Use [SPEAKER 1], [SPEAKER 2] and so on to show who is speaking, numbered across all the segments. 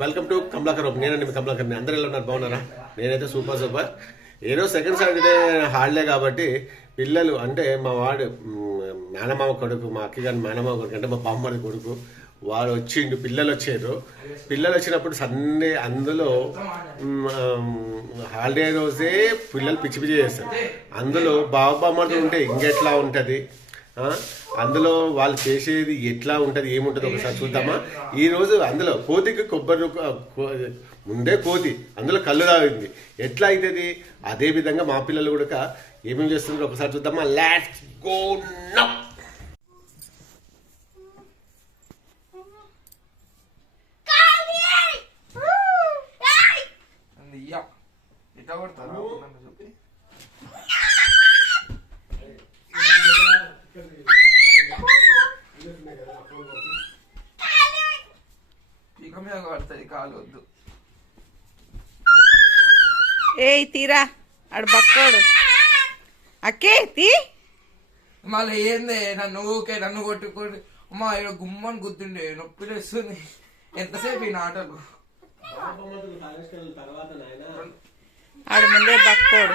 [SPEAKER 1] Welcome to Kamalakar నేనండి మీ కమలాకర్. అందరూ ఎలా ఉన్నారు? బాగున్నారా? నేనైతే సూపర్ సూపర్. ఏదో సెకండ్ సాటర్డే హాలిడే కాబట్టి పిల్లలు అంటే మా వాడు మేనమామ కొడుకు మా అక్క గారి మేనమామ కొడుకు అంటే మా బామ్మడి కొడుకు వాడు వచ్చిండు పిల్లలు వచ్చారు. పిల్లలు వచ్చినప్పుడు సండే అందులో హాలిడే రోజే పిల్లలు పిచ్చి పిచ్చి చేస్తారు. అందులో బాబు బామ్మడి ఉంటే ఇంకెట్లా ఉంటుంది? అందులో వాళ్ళు చేసేది ఎట్లా ఉంటది ఏముంటది ఒకసారి చూద్దామా? ఈ రోజు అందులో కోతికి కొబ్బరి ముందే కోతి అందులో కళ్ళు తాగింది ఎట్లా అవుతుంది అదే విధంగా మా పిల్లలు కూడా ఏమేమి చేస్తున్నారు ఒకసారి చూద్దామా? లాట్స్ గో నౌ
[SPEAKER 2] ఇట్లా కొడతారా నన్ను చూపి కొడతాయి కాలు వద్దు.
[SPEAKER 3] ఏయ్ తీరా. ఆడు బక్కోడు. అక్కే తీ.
[SPEAKER 2] మళ్ళీ ఏంది నన్ను ఊకే నన్ను కొట్టుకోండి అమ్మా ఇక్కడ గుమ్మని గుద్దుండే నొప్పి లేస్తుంది. ఎంతసేపు ఈ నాటకు?
[SPEAKER 3] ఆడు ముందే బక్కోడు.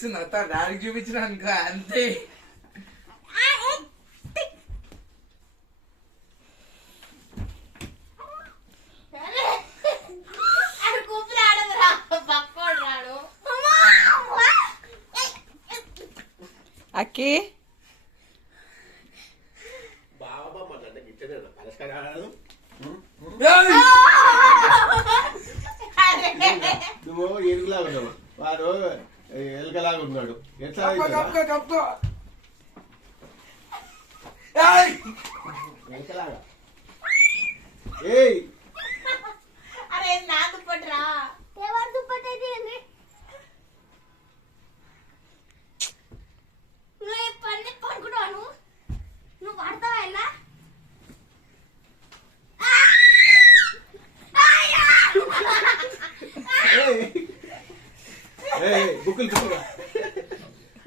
[SPEAKER 2] తీస్తుంది అత్త డాడీకి చూపించిన అనుకో అంతే.
[SPEAKER 3] అక్కి?
[SPEAKER 1] నువ్వు ఉన్నావు వాడు ఎలుకలాగా ఉన్నాడు. ఎట్లా అవుతుందా? ఎలుకలాగా. ఏయ్!
[SPEAKER 4] అరే నా దుప్పట్రా? ఎవరు దుప్పటి నువ్వు పని పడుకున్నాను నువ్వు పడతావా ఇలా
[SPEAKER 1] ఏయ్! ఏయ్, బుక్కులు తీసుకురా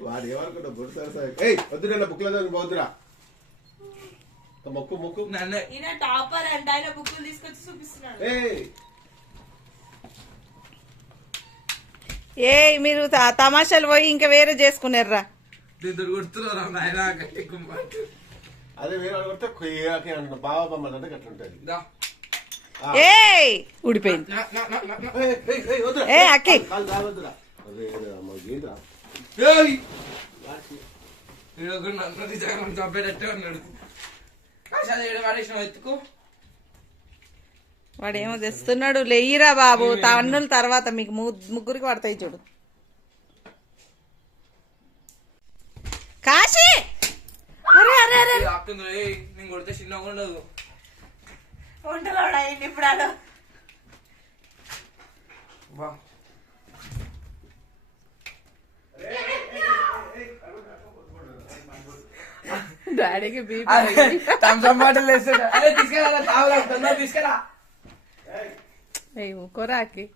[SPEAKER 1] వాడు ఏమనుకుంటా బుక్ సార్ సార్. ఏయ్ వద్దురా బుక్లో పోద్దురా మొక్కు మొక్కు.
[SPEAKER 2] నన్ను
[SPEAKER 4] ఈయన టాపర్ అంట ఆయన బుక్కులు తీసుకొచ్చి చూపిస్తున్నాడు.
[SPEAKER 1] ఏయ్.
[SPEAKER 3] ఏయ్ మీరు త- తమాషాలు పోయి ఇంకా వేరే చేసుకున్నారా
[SPEAKER 2] దీంతో కొడుతున్నారు నాయన? గట్టి గుమ్మంటు.
[SPEAKER 1] అదే వేరే వాళ్ళు కొడితే కొయ్యాకి అంటున్నా బాబా బొమ్మలు అంటే
[SPEAKER 2] దా.
[SPEAKER 3] ఏయ్! ఊడిపోయింది.
[SPEAKER 2] నా, నా, నా, నా, నా.
[SPEAKER 1] ఏయ్, ఏయ్, ఏయ్, వద్దురా.
[SPEAKER 3] ఏయ్, అక్కి.
[SPEAKER 1] కాలు రావద్దురా. అదే అమ్మ
[SPEAKER 2] ఏయ్! వీడు నన్ను నిజంగా నన్ను చంపేటట్టే ఉన్నాడు. అసలు ఏడు పడేసిన ఎత్తుకో
[SPEAKER 3] వాడు ఏమో తెస్తున్నాడు. లేయిరా బాబు. తన్నుల తర్వాత మీకు ముగ్గురికి పడతాయి చూడు. కాశీ! అరే అరే అరే.
[SPEAKER 2] నేను కొడితే ఉండదు.
[SPEAKER 4] ఇప్పుడు ఆడు.
[SPEAKER 2] వా.
[SPEAKER 3] డాడీకి
[SPEAKER 2] థమ్స్అప్ బాటిల్ వేస్తాడు. తీసుకెళ్ళా.
[SPEAKER 3] కొరాకి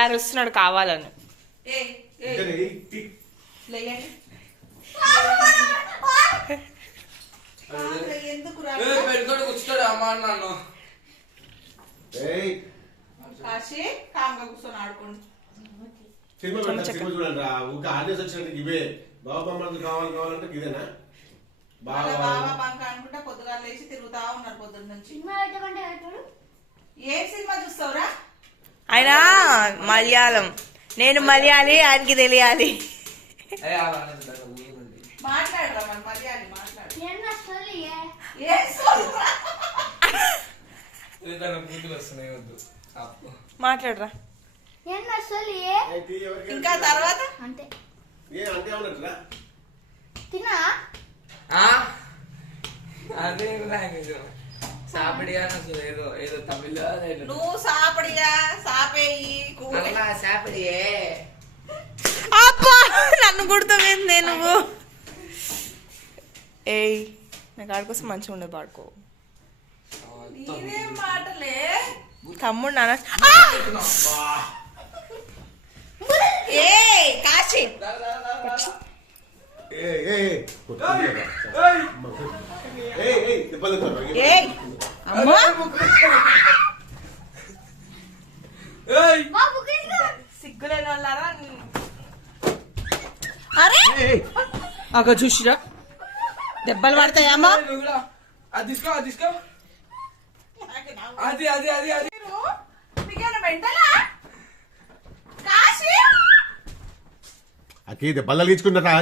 [SPEAKER 4] అరుస్తున్నాడు కావాలని.
[SPEAKER 1] ఇద్దరు ఏయ్, టీ.
[SPEAKER 3] ఎందుకు
[SPEAKER 2] ఏయ్, పెట్టుకోడు కూర్చుంటాడు అమ్మ నన్ను.
[SPEAKER 1] ఏయ్.
[SPEAKER 3] కాశీ కామ్గా కూర్చొని ఆడుకోండి.
[SPEAKER 1] సినిమా పెట్టా సినిమా చూడండి రా. ఊక ఆర్డర్స్ వచ్చినట్టు ఇవే. బాబా బొమ్మలు కావాలి కావాలంటే ఇదేనా
[SPEAKER 3] బంక అనుకుంటా పొద్దుగా లేచి తిరుగుతా ఉన్నారు పొద్దున్న నుంచి. ఏం సినిమా చూస్తావురా?
[SPEAKER 5] ఆయన మలయాళం. నేను మలయాళి ఆయనకి తెలియాలి.
[SPEAKER 3] మాట్లాడరా మన మర్యాద మాట్లాడు
[SPEAKER 4] என்ன சொல்லியே
[SPEAKER 3] ఏం సోలురా?
[SPEAKER 2] ఏ దాని బూతులు వస్తున్నాయి వద్దు ఆపు.
[SPEAKER 5] మాట్లాడరా
[SPEAKER 4] என்ன சொல்லியே
[SPEAKER 3] ఇంకా తర్వాత
[SPEAKER 4] అంతే
[SPEAKER 1] ఏ అంతే ఉన్నట్టురా
[SPEAKER 4] తిన్నా
[SPEAKER 2] ఆ? అదే లాంగ్వేజ్ సాపిడిగా అసలు ఏదో ఏదో తమిళ ఏదో
[SPEAKER 3] నువ్వు సాపడిగా సాపేయి కూర
[SPEAKER 2] అలా సాపిడియే
[SPEAKER 5] అబ్బా నన్ను గుర్తుపోయింది నువ్వు. ఏయ్ నాకు ఆడుకోసం మంచిగా ఉండదు పాడుకో. తమ్ముడు నాన్న ఏ కాశీ.
[SPEAKER 1] ఏ ఏ ఏ కొట్టుకుంటున్నారా? ఏ ఏ దెబ్బలు తింటారా?
[SPEAKER 5] ఏ అమ్మా.
[SPEAKER 2] ఏయ్.
[SPEAKER 4] బాబు కింద
[SPEAKER 5] సిగ్గులేని వాళ్ళారా? అగ చూసిరా. దెబ్బలు పడతాయమ్మా.
[SPEAKER 2] అది తీసుకో అది తీసుకో. అది అది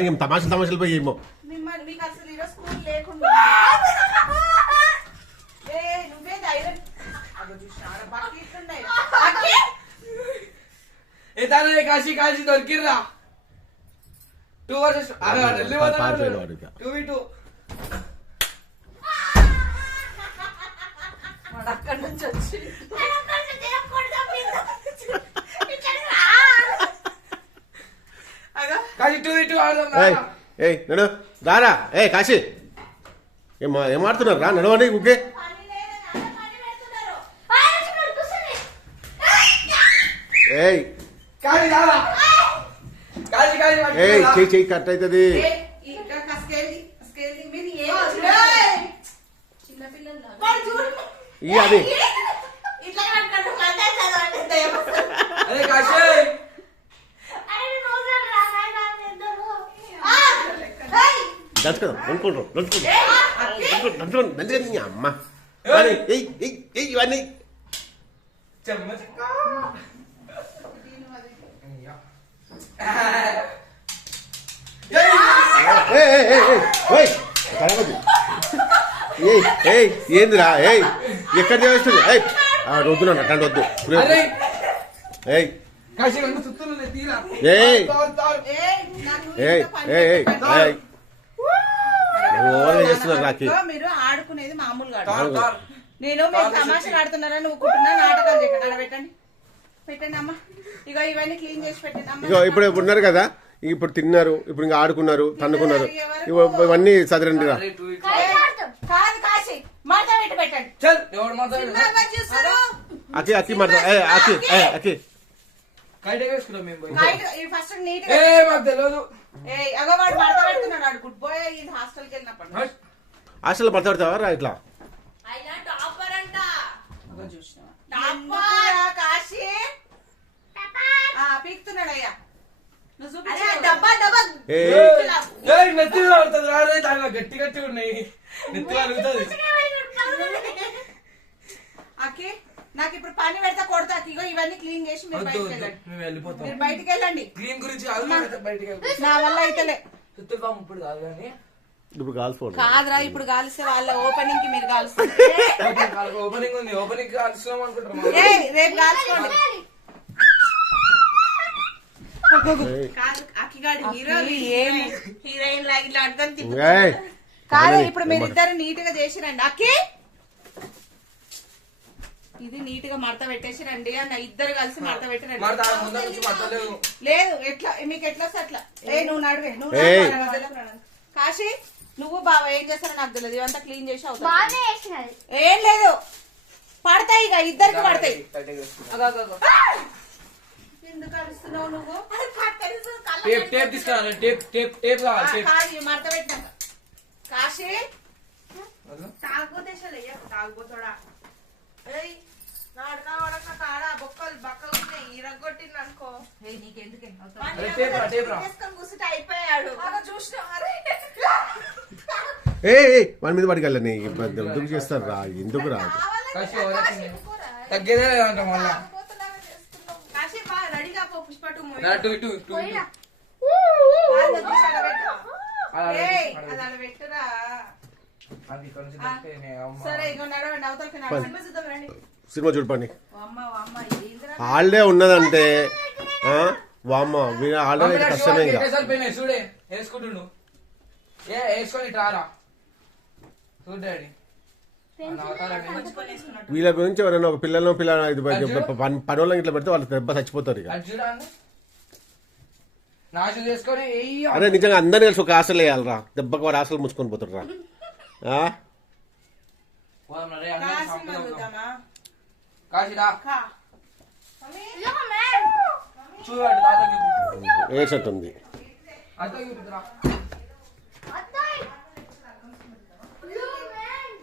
[SPEAKER 1] ఏం తమాషలు తమాషలు పోయి ఏమో.
[SPEAKER 3] ఏ
[SPEAKER 2] Kashi Kashi దొరికిర్రా.
[SPEAKER 1] Two versus.
[SPEAKER 2] Two v two
[SPEAKER 3] వాడు అక్కడి నుంచి వచ్చి
[SPEAKER 4] కొంచెం తినకూడదు మీరు ఇట్లా రా.
[SPEAKER 3] అగో
[SPEAKER 2] కాశీ టూ వి టూ ఆడదాం
[SPEAKER 1] ఏయ్
[SPEAKER 2] రా.
[SPEAKER 1] ఏయ్ నడు రారా ఏ కాశీ ఏం ఏం ఆడుతున్నారు రా నడవండి
[SPEAKER 4] కూర్చోండి.
[SPEAKER 1] ఏయ్
[SPEAKER 2] కాశీ కాశీ
[SPEAKER 1] ఏయ్. చెయ్యి చెయ్యి కట్ అవుతుంది అది. దంచుకుందాం దంచుకుంటాం దంచుకుంటాం! దంచుకుంటాం అమ్మ. ఇవన్నీ, ఏయ్ ఏయ్ ఏయ్ ఇవన్నీ.
[SPEAKER 2] చెమ్మ ఏయ్
[SPEAKER 1] ఏయ్ ఏందిరా ఏయ్ ఎక్కడ చేస్తుంది ఏయ్ ఆ వద్దు నన్ను అట్లాంటి వద్దు ఏయ్ ఏయ్.
[SPEAKER 3] ఏయ్,
[SPEAKER 1] ఏయ్ ఏయ్ ఓవర్గా చేస్తున్నావు రాకి
[SPEAKER 3] మీరు ఆడుకునేది మామూలుగా నేను మీరు తమాషాలు ఆడుతున్నారా నువ్వు నాటకాలు చేయకండి పెట్టండి ఇగో ఇవన్నీ క్లీన్ చేసి పెట్టండి అమ్మా
[SPEAKER 1] ఇగో ఇప్పుడు ఇప్పుడు ఉన్నారు కదా ఇప్పుడు తిన్నారు ఇప్పుడు ఇంకా ఆడుకున్నారు తన్నుకున్నారు ఇవ- ఇవన్నీ చదరండి రా
[SPEAKER 2] అరే, టూ వి టూ.
[SPEAKER 4] కాయలు ఆడతాం.
[SPEAKER 3] కాదు కాసి మడత పెట్టి పెట్టండి.
[SPEAKER 2] చల్ ఎవడు మాట్లాడు
[SPEAKER 3] చిన్నగా చూస్తారు.
[SPEAKER 1] అక్కి అక్కి మాట ఏ అక్కి ఏ అక్కి
[SPEAKER 2] కైట్ వేసుకున్నాం మేము పోయి.
[SPEAKER 3] బయట ఈ ఫస్ట్ నీట్
[SPEAKER 2] ఏ
[SPEAKER 3] గా
[SPEAKER 2] మాకు తెలియదు
[SPEAKER 3] ఏ అగో వాడు మడత పెడుతున్నాడు వాడు. గుడ్ బాయ్ ఇది హాస్టల్కి వెళ్ళినప్పుడు.
[SPEAKER 2] హట్.
[SPEAKER 1] హాస్టల్లో పడతాడుతావా రా ఇట్లా.
[SPEAKER 3] అంట. చూసినావా
[SPEAKER 5] టాపర్.
[SPEAKER 3] కాశీ
[SPEAKER 4] పాపా.
[SPEAKER 3] ఆ పీకుతున్నాడు అయ్యా నువ్వు చూపించు డబ్బా డబ్బా.
[SPEAKER 1] ఏ
[SPEAKER 2] ఏయ్ నెత్తి పడుతుంది. రాదే దానిలో గట్టి గట్టి ఉన్నాయి. నెత్తి కలుగుతుంది
[SPEAKER 3] అక్కి నాకు ఇప్పుడు పని పెడతా కొడతా. ఇగో ఇవన్నీ క్లీన్ చేసి మీరు
[SPEAKER 2] వద్దు
[SPEAKER 3] బయటికి
[SPEAKER 2] వద్దు.
[SPEAKER 3] వెళ్ళండి.
[SPEAKER 2] మేము వెళ్ళిపోతాం.
[SPEAKER 3] మీరు బయటికి వెళ్ళండి.
[SPEAKER 2] క్లీన్ గురించి బయటికి.
[SPEAKER 3] నా వల్ల అయితేలే.
[SPEAKER 2] సుత్తులు పాము ఇప్పుడు కాదు కానీ.
[SPEAKER 1] ఇప్పుడు కాల్సిపోండి
[SPEAKER 3] కాదురా ఇప్పుడు కాలిస్తే వాళ్ళ ఓపెనింగ్కి మీరు కాలుస్తారు
[SPEAKER 2] ఓపెనింగ్ ఉంది. ఓపెనింగ్ కలుస్తున్నాం అనుకుంటున్నాం
[SPEAKER 3] ఏయ్, రేపు కాల్చుకోండి.
[SPEAKER 1] ఏమని?
[SPEAKER 3] ఇప్పుడు మీరు ఇద్దరు నీట్గా చేసిరండి. అక్కి! ఇది నీట్గా మడత పెట్టేసి రండి అన్న ఇద్దరు కలిసి మడత పెట్టి రండి
[SPEAKER 2] మరి దాని ముందర నుంచి మట్టలేదు
[SPEAKER 3] లేదు ఎట్లా మీకు ఎట్లా వస్తే అట్లా. ఏ నువ్వు నడువే నువ్వు. కాశీ నువ్వు బావ ఏం చేస్తారో నాకు తెలియదు ఇవంతా క్లీన్ చేసి అవుతా.
[SPEAKER 4] బాగానే వేసినది
[SPEAKER 3] ఏం లేదు. పడతాయి ఇక ఇద్దరికి పడతాయి. ఎందుకు అరుస్తున్నావు నువ్వు?
[SPEAKER 2] టేప్ టేప్ తీసుకురా టేప్ టేప్ టేప్ కావాలి టేప్.
[SPEAKER 3] కాదు ఇవి మడత పెట్టినాక కాశీ? తాగుపోతే తాగుపోతాడా ఏయ్ నాడకా వడక కాడ బొక్కలు బక్కలు ఉన్నాయి ఇరగొట్టింది అనుకో నీకెందుకే?
[SPEAKER 2] అరే, టేప్ రా, టేప్ రా.
[SPEAKER 3] కూర్చుంటే అయిపోయాడు. చూసిన అరే.
[SPEAKER 1] ఏ ఏ, వాడి మీద ఎందుకు చేస్తారు రా ఎందుకు రా
[SPEAKER 2] తగ్గేదే లేదంట మళ్ళా.
[SPEAKER 3] Pushpa two movie. Two two. Cinema చూద్దాం రండి.
[SPEAKER 1] సినిమా చూడపండి.
[SPEAKER 3] ఓ అమ్మ ఓ అమ్మ ఏందిరా?
[SPEAKER 1] హాలిడే ఉన్నదంటే వామ్మ హాలిడే కష్టమే ఇంకా.
[SPEAKER 2] చూడే వేసుకుంటుండు. ఏ వేసుకొని రారా. చూడు డాడీ నా అవతారం ఏంది?
[SPEAKER 1] వీళ్ళ గురించి ఎవరైనా ఒక పిల్లలను పిల్లలు ఇది పని పని వాళ్ళని ఇట్లా పెడితే వాళ్ళు దెబ్బ చచ్చిపోతారు ఇక. అరే నిజంగా అందరినీ కలిసి ఒక ఆశలు వేయాలరా. దెబ్బకు వాడు ఆశలు ముచ్చుకొని పోతారు రా ఆ?
[SPEAKER 2] పోదాం రా, రే,
[SPEAKER 3] కా
[SPEAKER 2] అందరం
[SPEAKER 3] సినిమా
[SPEAKER 2] సంపుదాం.
[SPEAKER 3] చూద్దామా
[SPEAKER 2] కాశీరా
[SPEAKER 3] కా మమ్మీ
[SPEAKER 4] ఇదిగో మ్యామ్.
[SPEAKER 2] చూడండి తాతకి చూపించు.
[SPEAKER 1] వేసేట్టుంది
[SPEAKER 2] తాతకి చూపించురా.
[SPEAKER 4] అత్తాయ్. ఇదిగో మ్యామ్.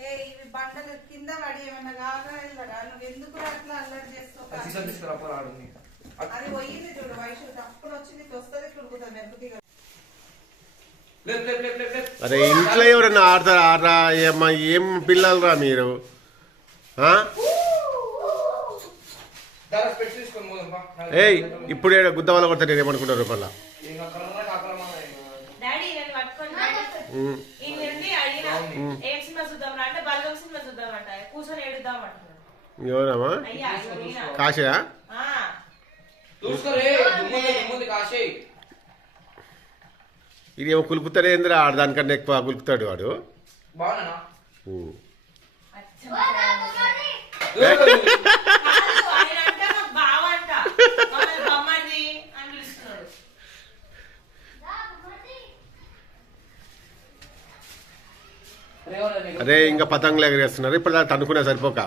[SPEAKER 3] ఏ ఇవి బండలు కింద పడి ఏమన్నా వెళ్ళరా నువ్వు ఎందుకు అట్లా అల్లరి చేస్తావు
[SPEAKER 2] తీసుకురా.
[SPEAKER 3] అది పోయింది చూడు వయసు వస్తుంది.
[SPEAKER 1] అరే ఇంట్లో ఎవరైనా ఆడతారా? ఆడరా ఏమ్మా ఏం పిల్లలురా మీరు. ఏయ్ ఇప్పుడు ఏడ గుద్ద వల్ల కొడతా నేను ఏమనుకుంటారు మళ్ళా
[SPEAKER 3] ఏం సినిమా చూద్దాం సినిమా కూర్చొని ఏడుద్దాం అంటున్నాడు.
[SPEAKER 1] ఎవరమ్మా. కాశయా ఇది ఏమో కులుపుతాడే ఏందిరా? ఆడ దానికన్నా ఎక్కువ కులుపుతాడు వాడు.
[SPEAKER 2] బాగున్నా
[SPEAKER 1] ఉమ్.
[SPEAKER 3] కాదు, ఆయన అంటే మాకు బావ అంట మమ్మల్ని బొమ్మది అని పిలుస్తున్నాడు
[SPEAKER 1] అరే ఇంకా పతంగులు ఎగరేస్తున్నారు. ఇప్పుడు దాన్ని తనుకునే సరిపోక